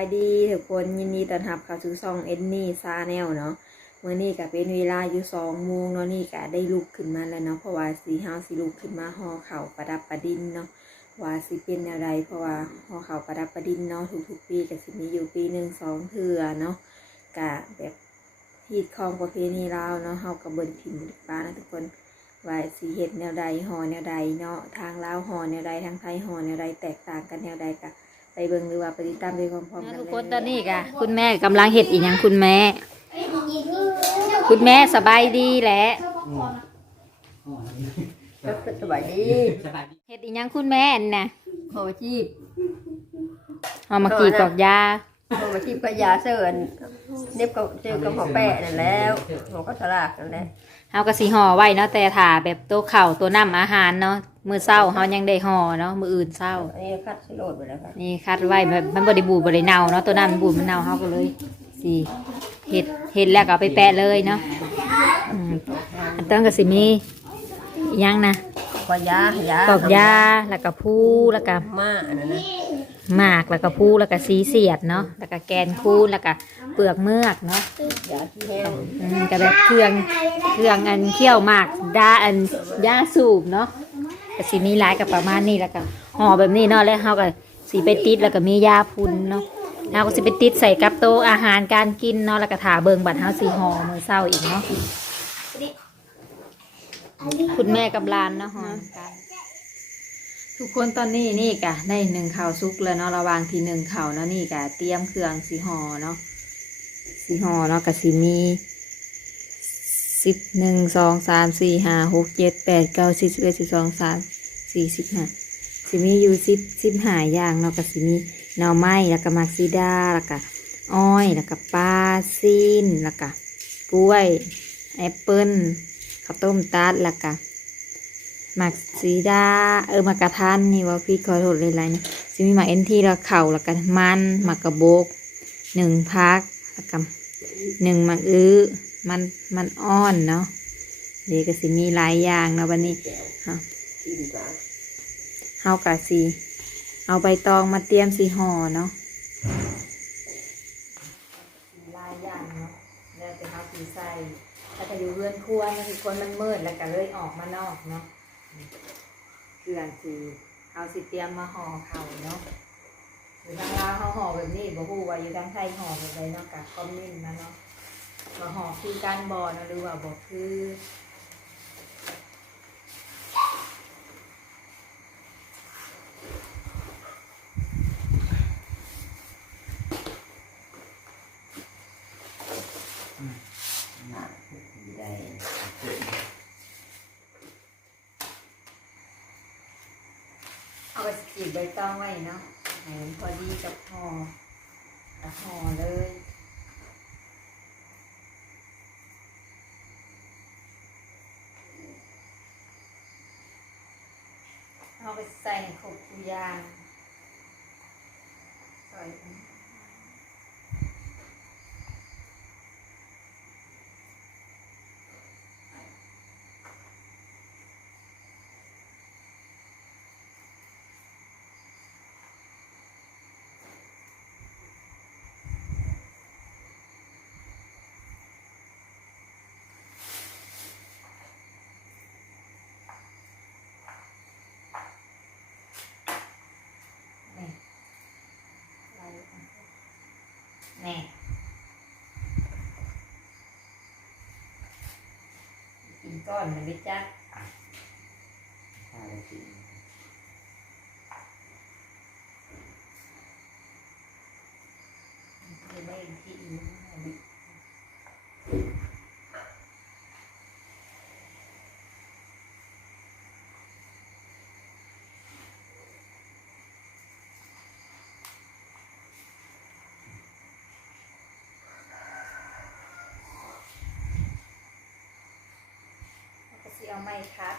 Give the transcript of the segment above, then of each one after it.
ายดีทุกคนยินดีต้อนรับเข้าสู่ช่องเอ็นนี่ซาแนลเนาะเมื้อนี้ก็เป็นเวลาอยู่สองโมงเนาะนี่ก็ได้ลุกขึ้นมาแล้วเนาะเพราะว่าสีเฮาสิลุกขึ้นมาห่อข้าประดับประดินเนาะว่าสิเป็นแนวใดเพราะว่าห่อข้าประดับประดินเนาะทุกๆปีก็สิมีอยู่ปีหนึ่งสองเทื่อเนาะก็แบบฮีดของประเพณีลาเนาะเฮาก็เบิ่นถิ่นป้านะทุกคนว่าสิเฮ็ดแนวใดห่อแนวใดเนาะทางลาวห่อแนวใดทางไทยห่อแนวใดแตกต่างกันแนวใดก็ไป เบิ่งหรือว่าไปติดตามไปพร้อมๆกันทุกเลยคนตอนนี้กะคุณแม่กำลังเห็ดอีกอย่างคุณแม่ คุณแม่สบายดีแหละสบายดีเห็ดอีกอย่างคุณแม่นี่นะโหชีพเอามากีกอกยาโหชีพก็ยาเสื่อนเน็บก็เจอกับหมอแปะนั่นแล้วหมอก็สลากนั่นแหละเอากระสีห่อไว้เนาะแต่ถ่าแบบตัวเข่าวตัวน้ำอาหารเนาะ มือเศร้าเฮายังได้ห่อเนาะมืออื่นเศร้าอันนี้คัดสิโลดไปแล้วครับนี่คัดไว้แบบมันบริบูรณ์บริเนาเนาะตัวน้ำมันบูดมันเนาเฮาก็เลยสิเห็ดเห็ดแล้วก็เอาไปแปะเลยเนาะอืมอันต้นก็สิมีอีกอย่างนะก็ยายากอกยาแล้วก็ผู้แล้วก็ มาอันนั้นนะหมากแล้วก็ผู้แล้วก็สีเสียดเนาะแล้วก็แกนคูนแล้วก็เปลือกเมือกเนาะยาที่แห้งอืมก็แบบเครื่องเครื่องอันเคี่ยวหมากดาอันยาสูบเนาะ ก็สีมีหลายกับประมาณนี้แล้วก็ห่อแบบนี้เนาะแล้วเฮาก็สีไปติดแล้วก็มียาพุนเนาะเฮาก็สิไปติดใส่กับโต๊ะอาหารการกินเนาะแล้วก็ถาเบิงบัดเฮาสีห่อมือเศร้าอีกเนาะคุณแม่กับหลานเนาะห่อกันทุกคนตอนนี้นี่กะได้หนึ่งข่าวซุกแล้วเนาะระวางทีหนึ่งข่าวเนาะนี่กะเตรียมเครื่องสีห่อเนาะสีห่อเนาะก็สิมี สิบหนึ่งสองสามสี่ห้าหกเจ็ดแปดเก้าสิบสิบเอ็ดสิบสองสามสี่สิบห้าสิมีอยู่สิบสิบห้าอย่างเนาะก็สิมีหน่อไม้แล้วก็มักซีดาแล้วก็อ้อยแล้วก็ปลาซีนแล้วก็กล้วยแอปเปิ้ลข้าวต้มตัดแล้วก็หมักซีดาเออหมักกระทันนี่ว่าพี่ขอโทษเลยไรเนี่ยสิมีหมักเอ็นทีแล้วเข่าแล้วก็มันหมักกระโบกหนึ่งพักแล้วก็หนึ่งมังอื้อ มันมันอ่อนเนาะเดี๋ยวก็สิมีหลายอย่างเนาะวันนี้เฮากินจ้ะเฮากะสิเอาใบตองมาเตรียมสีห่อเนาะหลายอย่างเนาะแล้วแต่เฮาสีใส่ถ้าจะอยู่เรือนครัวนะคือคนมันมืดแล้วก็เลยออกมานอกเนาะเครื่อสีเอาสิเตรียมมาห่อเขาเนาะอยู่ทางลาวเขาห่อแบบนี้บ่ฮู้ว่าอยู่ทางไทยห่อแบบใดเนาะกับคอมเมนต์นะเนาะ ว่าหอคือการบ่เนะหรือว่าบ่คือเอาไปจีใบตองไว้เนาะให้มันพอดีกับห่อกับห่อเลย แต่งขบกุยางใส่นี่ไล่ นี่กินก้อนมันไม่จักข้าวกินไม่ได้ที่อีกอันนี้แล้วก็สิ เอาไม้คัด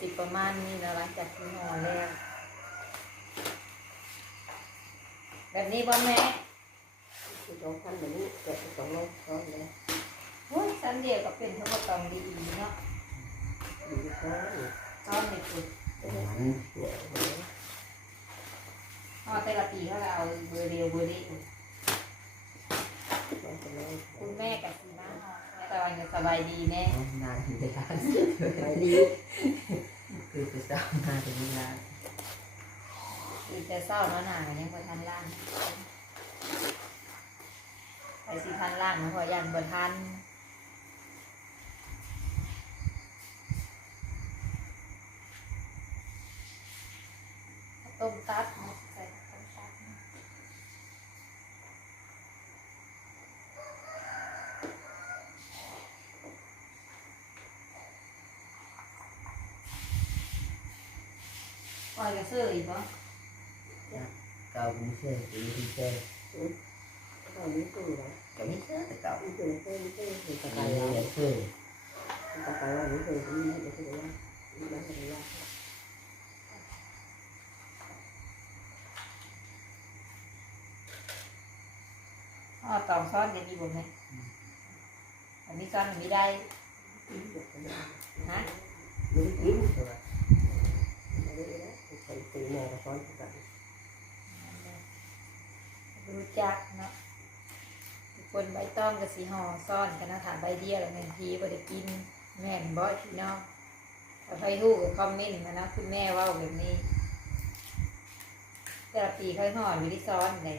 สิประมาณนี้แล้วหลังจากที่ห่อแล้ว แบบนี้บ่แม่สองพันแบบนี้แกะสองร้อยสองเลยโอ้ยสันเดียวก็เป็นทั้งหมดตองดีๆเนาะดีกว่าตอนนี้คือเนี่ยห่อแต่ละปีเขาก็เอาเบอร์เดียวเบอร์นี้คุณแม่กับสีมาห่อแม่ตะวันก็สบายดีแน่นานถึงจะทานไปดี คือจะเศร้ามาถึงเวลาคือจะเศร้าเนาะหนากันยังบ่ทันล่างไปสิทันล่างนะพอยันบ่ทันต้มตัดนะใส่ต้มตัดนะ ปล่อยกระเซื้ออีกบ่เก่าไม่เชื่อหรือไม่เชื่อตอนนี้คืออะไรก็ไม่เชื่อแต่เก่านี่คือเพื่อนเพื่อนคือตะไปไคร้เรียนเชื่อตะไคร้ว่านี่คือนี่นี่คือว่านี่มันเป็นยากอ๋อตองซ้อนจะมีบ่ไหมอันนี้ซ้อนมันไม่ได้ฮะรู้กินตัวอะ ไรนะใส่ตีแม่กับซ้อนกันรู้จักเนาะคนใบตองกับสีห่อซ่อนกันนะถามใบเดียวแล้วเงินทีบ่ได้กิน แม่นบ่พี่น้องถ้าใครรู้ก็คอมเมนต์มานะคุณแม่ว่าแบบนี้แต่ละปีค่อยห่ออยู่ที่ซ้อนเลย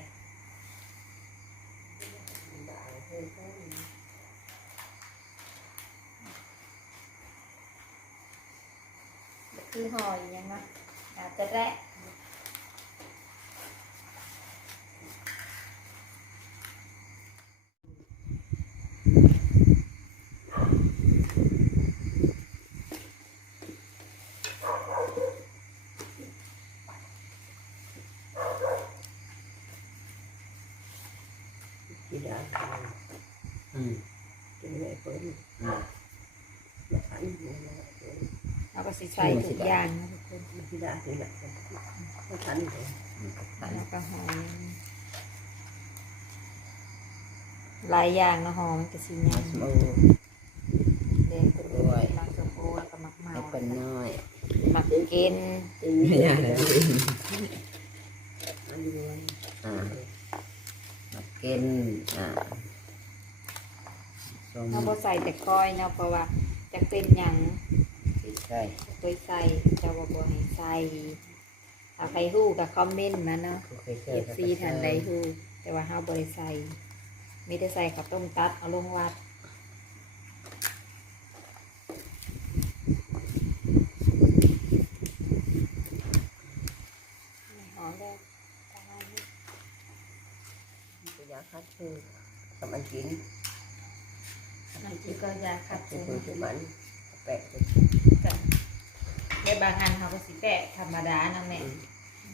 คือห่ออยู่ยังนะอาจจะแรกกิน ได้อืมกินไม่เปิดอืมมาขันนี่นะเราก็สิใส่ทุกอย่างนะ ทุกคนกินได้กินได้มาขันนี่อืมตันแล้วก็หอมหลายอย่างเนาะหอมกับสีเนียสมูแดงตัวด้วยมักสมโอแล้วก็มักเมาให้คนน้อยมักกินกินไม่นี่ได้เลยอันนี้ด้วยอ่ามากินอ่าส้มเราบ่ใส่แต่ก้อยเนาะเพราะว่าจะเป็นหยังติด ใช่ตัวใส่เจะบ่บ่ให้ใส่ถ้าใครฮู้ก็คอมเมนต์มาเนาะก็เคยเชื่เออฟซีทันใดฮู้แต่ว่าเฮาบ่ได้ใส่มีแต่ใส่ข้าวต้มตัดเอาลงวัดหอมแล้วประมาณนี้ตัวยาคัดคือทำมันกินน้ำจิ้มก็ยาขัดคืสูอคือมันแปะ กันในบางอันเขาก็สิแปะธรรมดานะแม่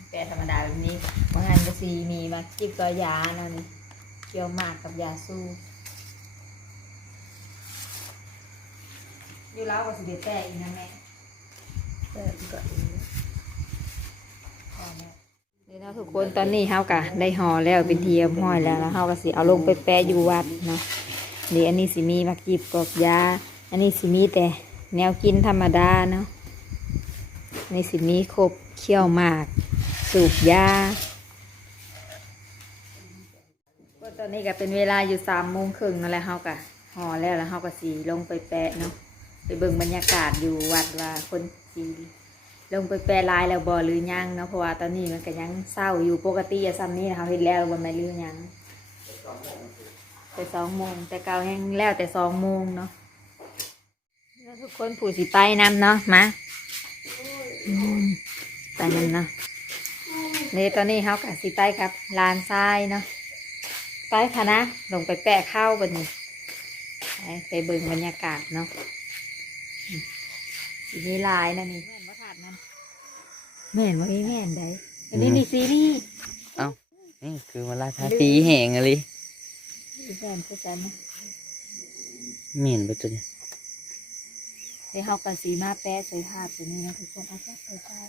แปะธรรมดาแบบนี้บางอันก็สีมีมาจิ้มก็ยาเนาะนี่เกี่ยวมากกับยาสู้อยู่แล้วก็สิเด็ดแปะอีกนะแม่แปะก็นี่เนาะทุกคนตอนนี้เฮากะได้ห่อแล้วเป็นเทียมห้อยแล้วแล้วเฮาก็สิเอาลงไปแปะอยู่วัดเนาะนี่อันนี้สิมีมักจีบกอกยา อันนี้สิมีแต่ แนวกินธรรมดาเนาะอันสิมีครบเคี่ยวหมาก สูบยาก็ตอนนี้ก็เป็นเวลาอยู่สามโมงครึ่งนั่นแหละเฮากะห่อแล้วแล้วเฮาก็สีลงไปแปะเนาะไปเบิ่งบรรยากาศอยู่วัดว่าคนสีลงไปแปะลายแล้วบ่หรือยังเนาะเพราะว่าตอนนี้มันก็ยังเศร้าอยู่ปกติอะซ้ำนี้นะคะเห็นแล้วบ่แม่นหรือยังแต่สองโมงแต่เก่าแห้งแล้วแต่สองโมงเนาะ ทุกคนผู้สิไปนำเนาะมาอืมไปนำเนาะนี่ตอนนี้เขากับสิไปกับลานทรายเนาะไปค่ะนะลงไปแปะข้าวบนนี้ไปไปเบิ่งบรรยากาศเนาะอืมสีนี้ลายนะนี่แม่นว่าถาดมันแม่นว่าแม่นได้อันนี้นี่ซีรีส์นี่คือมาลาทาสีแห้งอะไรแม่นคือกันนะเหม็นไปตัวเนี้ย เดี๋ยวเฮาก็สีมาแปะสวยภาดตัวนี้นะทุกคนเอาแปะใส่ถา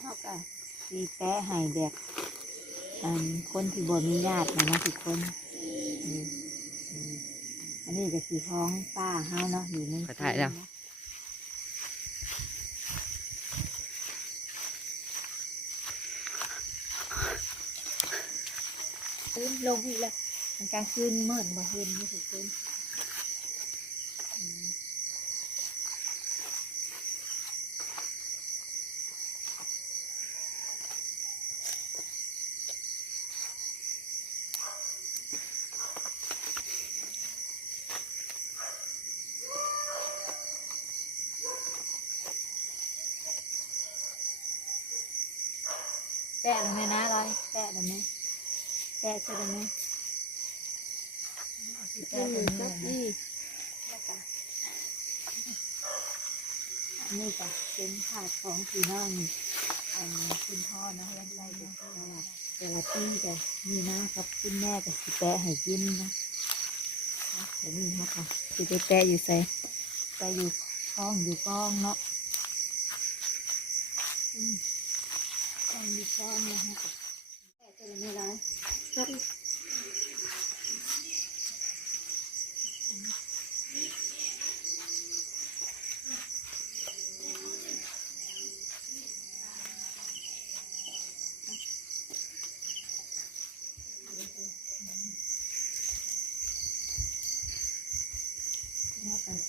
เฮาก็สีแปะให้แบบอันคนที่บ่มีญาตินะนะทุกคนอืมอืมอันนี้ก็สีท้องป้าเฮาเนาะอยู่ในขอถ่ายแล้วขึ้นลงอีกแล้วมันกลางคืนมืดบ่เห็นนี่ทุกคน ปะแล้วไหมนะร้อยแปะแล้วไหมแปะใช่ไหมแปะตรงนี้นะแล้วก็อันนี้ก็เป็นถาดของพี่น้องอันคุณพ่อนะเล่นไรเด็กนแต่ละปีก็มีนะกับคุณแม่ก็สิแปะให้กินนะเดี๋ยวนี้นะคะสิไปแปะอยู่ใส่แปะอยู่กล้องอยู่กล้องเนาะ มกล้องอยู่กล้องนะคะแปะตัวนี้ร้าย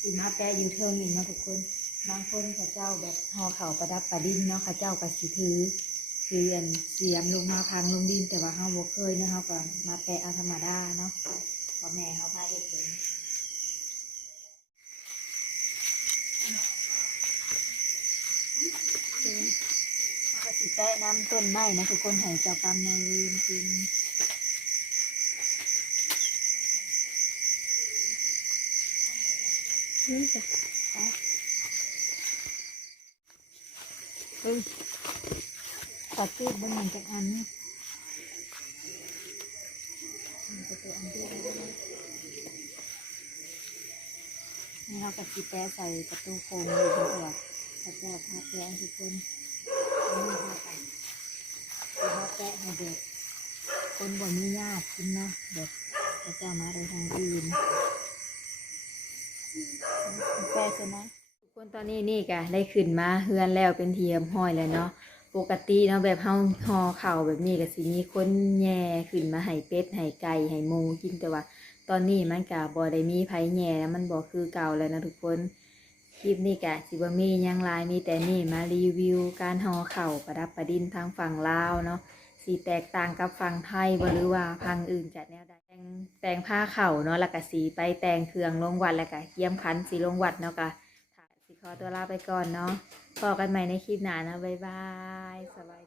สิมาแปะอยู่เทิงนี่เนาะทุกคน บางคนเขาเจ้าแบบห่อเข่าวประดับประดินเนาะเขาเจ้าก็สิถือ คืออันเสียมลงมาพังลงดินแต่ว่าเฮาบ่เคยเนาะเฮาก็มาแปะเอาธรรมดาเนาะพ่อแม่เฮาพาเฮ็ดเองเฮาก็สิแปะน้ำต้นไม้นะทุกคนให้เจ้ากรรมนายเวรกินนี่จ้ะเฮ้ย ตัดตีดมันหมือนจากอันนี้มันจะตัวอันเดียวนี่เราก็สีแปะใส่ประตูโค้งเลยดีกว่าพระเจ้าพาแปะทุกคนนี่พาไปพาแปะให้เด็กคนบ่มีญาติกินเนาะเด็กพระจ้ามาโดยทางอื่นแปะใช่ไหมทุกคนตอนนี้นี่ก็ได้ขึ้นมาเฮือนแล้วเป็นเทียมห้อยแล้วเนาะ ปกติเนาะแบบเฮาห่อเข่าแบบนี้ก็สิมีคนแย่ขึ้นมาให้เป็ดให้ไก่ให้หมูกินแต่ว่า ตอนนี้มันก็บ่ได้มีไผแย่แล้วมันบ่คือเก่าแล้วนะทุกคนคลิปนี้ก็สิบ่มียังลายมีแต่นี่มารีวิว การห่อเข่าประดับประดินทางฝั่งลาวเนาะสีแตกต่างกับฝั่งไทยบ่หรือว่าพังอื่นจากแนวใดแต่งแต่งผ้าเข่าเนาะแล้วก็สีไปแต่งเครื่องลงวัดแล้วก็เยี่ยมคันสีลงวัดเนาะกะ ขอตัวลาไปก่อนเนาะพอกันใหม่ในคลิปหน้านะ บ๊ายบายสบายดี